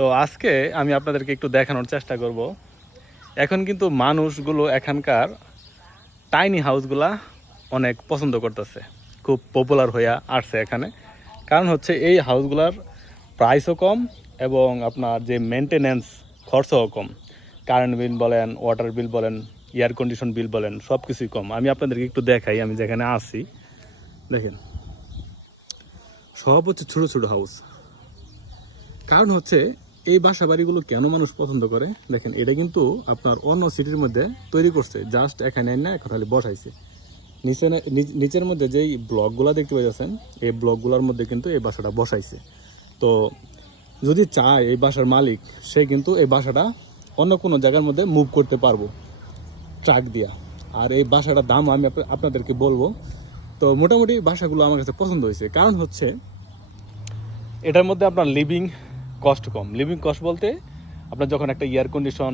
তো আজকে আমি আপনাদেরকে একটু দেখানোর চেষ্টা করব। এখন কিন্তু মানুষগুলো এখানকার টাইনি হাউসগুলা অনেক পছন্দ করতেছে, খুব পপুলার হয়ে আসছে এখানে। কারণ হচ্ছে এই হাউসগুলার প্রাইসও কম এবং আপনার যে মেনটেনেন্স খরচও কম। কারেন্ট বিল বলেন, ওয়াটার বিল বলেন, এয়ার কন্ডিশন বিল বলেন, সব কিছুই কম। আমি আপনাদেরকে একটু দেখাই, আমি যেখানে আছি দেখেন, সব হচ্ছে ছোটো ছোটো হাউস। কারণ হচ্ছে এই বাসা বাড়িগুলো কেন মানুষ পছন্দ করে দেখেন, এটা কিন্তু আপনার অন্য সিটির মধ্যে তৈরি করছে, জাস্ট এখানে না এখন খালি বসাইছে। নিচের মধ্যে যেই ব্লকগুলো দেখতে পাচ্ছেন, এই ব্লকগুলোর মধ্যে কিন্তু এই বাসাটা বসাইছে। তো যদি চায় এই বাসার মালিক, সে কিন্তু এই বাসাটা অন্য কোনো জায়গার মধ্যে মুভ করতে পারবো ট্রাক দিয়া। আর এই বাসাটার দাম আমি আপনাদেরকে বলবো। তো মোটামুটি বাসাগুলো আমার কাছে পছন্দ হয়েছে, কারণ হচ্ছে এটার মধ্যে আপনার লিভিং কস্ট কম। লিভিং কস্ট বলতে আপনার যখন একটা এয়ার কন্ডিশন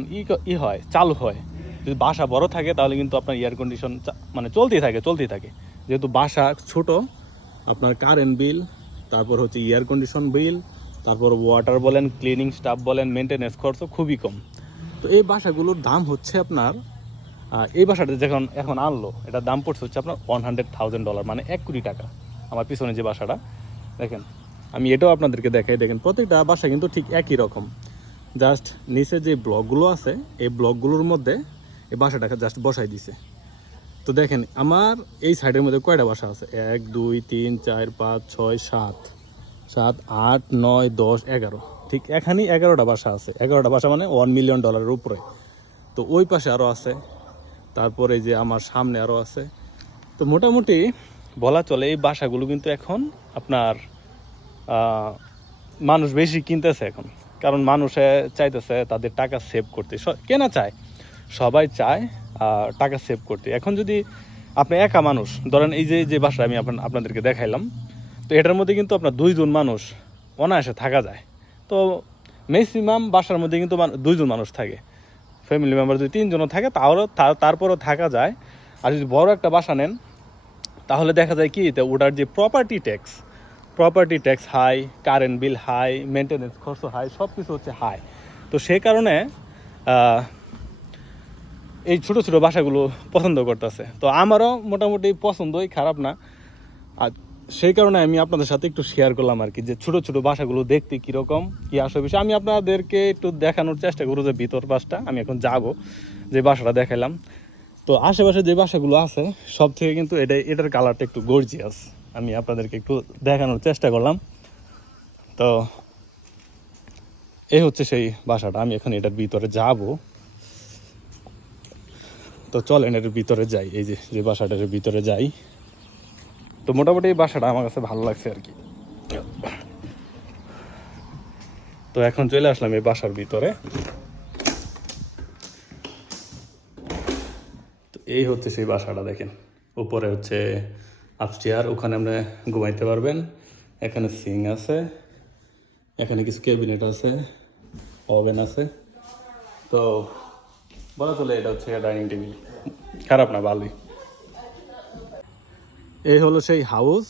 হয়, চালু হয়, যদি বাসা বড় থাকে তাহলে কিন্তু আপনার এয়ার কন্ডিশন মানে চলতেই থাকে। যেহেতু বাসা ছোট, আপনার কারেন্ট বিল, তারপর হচ্ছে এয়ার কন্ডিশন বিল, তারপর ওয়াটার বলেন, ক্লিনিং স্টাফ বলেন, মেনটেন্যান্স খরচ খুবই কম। তো এই বাসাগুলোর দাম হচ্ছে আপনার, এই বাসাটা যখন এখন আনলো, এটার দাম পড়ছে হচ্ছে আপনার $100,000, মানে 1 কোটি টাকা। আমার পিছনে যে বাসাটা দেখেন, আমি এটাও আপনাদেরকে দেখাই। দেখেন প্রত্যেকটা বাসা কিন্তু ঠিক একই রকম, জাস্ট নিচে যে ব্লকগুলো আছে এই ব্লকগুলোর মধ্যে এই বাসাটাকে জাস্ট বসাই দিছে। তো দেখেন আমার এই সাইডের মধ্যে কয়টা বাসা আছে, 1 2 3 4 5 6 7 7 8 9 10 11, ঠিক এখানেই 11টা বাসা আছে। 11টা বাসা মানে $1 মিলিয়ন উপরে। তো ওই পাশে আরও আছে, তারপরে যে আমার সামনে আরও আছে। তো মোটামুটি বলা চলে এই বাসাগুলো কিন্তু এখন আপনার মানুষ বেশি কিনতেছে এখন, কারণ মানুষে চাইতেছে তাদের টাকা সেভ করতে। কেনা চায়, সবাই চায় টাকা সেভ করতে। এখন যদি আপনি একা মানুষ ধরেন, এই যে বাসা আমি আপনাদেরকে দেখাইলাম, তো এটার মধ্যে কিন্তু আপনার 2 জন মানুষ অনায়াসে থাকা যায়। তো ম্যাক্সিমাম বাসার মধ্যে কিন্তু 2 জন মানুষ থাকে। ফ্যামিলি মেম্বার যদি 3 জনও থাকে তারপরও থাকা যায়। আর যদি বড় একটা বাসা নেন তাহলে দেখা যায় কি, ওটার যে property tax high, current bill high, maintenance খরচ হাই, সব কিছু হচ্ছে হাই। তো সে কারণে এই ছোটো ছোটো বাসাগুলো পছন্দ করতেছে। তো আমারও মোটামুটি পছন্দই, খারাপ না। আর সেই কারণে আমি আপনাদের সাথে একটু শেয়ার করলাম আর কি, যে ছোটো ছোটো বাসাগুলো দেখতে কীরকম কী আসে বিষয়। আমি আপনাদেরকে একটু দেখানোর চেষ্টা করবো যে ভিতর পাশটা আমি এখন যাব, যে বাসাটা দেখাইলাম। তো আশেপাশে যে বাসাগুলো আছে সব থেকে কিন্তু এটার কালারটা একটু গর্জিয়াস, আমি আপনাদেরকে একটু দেখানোর চেষ্টা করলাম। তো এই হচ্ছে সেই বাসাটা, আমি এখন এটার ভিতরে যাব। তো চলেন এটার ভিতরে যাই, এই যে বাসাটার ভিতরে যাই। তো মোটামুটি এই বাসাটা আমার কাছে ভালো লাগছে আর কি। তো এখন চলে আসলাম এই বাসার ভিতরে। তো এই হচ্ছে সেই বাসাটা, দেখেন উপরে হচ্ছে আপস্টেয়ার, ওখানে আপনি ঘুমাইতে পারবেন। এখানে সিং আছে, এখানে কিছু ক্যাবিনেট আছে, ওভেন আছে। তো বলা চলে এটা হচ্ছে ডাইনিং টেবিল, খারাপ না, ভালোই। এই হলো সেই হাউস।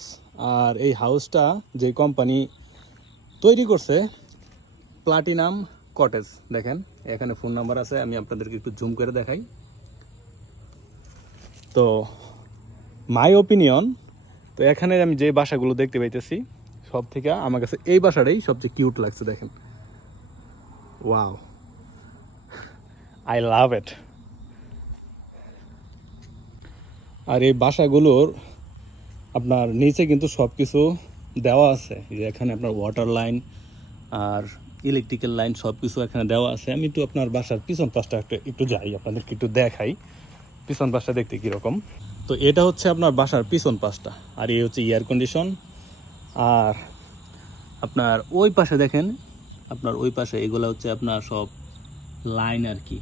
আর এই হাউসটা যে কোম্পানি তৈরি করছে, প্লাটিনাম কটেজ। দেখেন এখানে ফোন নাম্বার আছে, আমি আপনাদেরকে একটু জুম করে দেখাই। তো মাই ওপিনিয়ন, তো এখানে আমি যে বাসাগুলো দেখতে পাইতেছি সব থেকে আমার কাছে এই বাসাটাই সবচেয়ে কিউট লাগছে। দেখেন, ওয়াও, আই লাভ ইট। আর এই বাসাগুলোর আপনার নিচে কিন্তু সব কিছু দেওয়া আছে, যে এখানে আপনার ওয়াটার লাইন আর ইলেকট্রিক্যাল লাইন সব কিছু এখানে দেওয়া আছে। আমি একটু আপনার বাসার পিছন পাশটা একটু যাই, আপনাদেরকে একটু দেখাই পিছন পাশটা দেখতে কীরকম। তো এটা হচ্ছে আপনার বাসার পিছন পাশটা, আর এই হচ্ছে এয়ার কন্ডিশন। আর আপনার ওই পাশে দেখেন, আপনার ওই পাশে এগুলো হচ্ছে আপনার সব লাইন আর কি।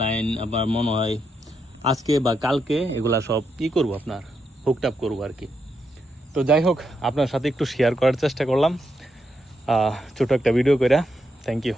লাইন আবার মনে হয় আজকে বা কালকে এগুলা সব করবো, আপনার হুকটাপ করবো আর কি। তো যাই হোক, আপনার সাথে একটু শেয়ার করার চেষ্টা করলাম ছোট একটা ভিডিও করে। Thank you.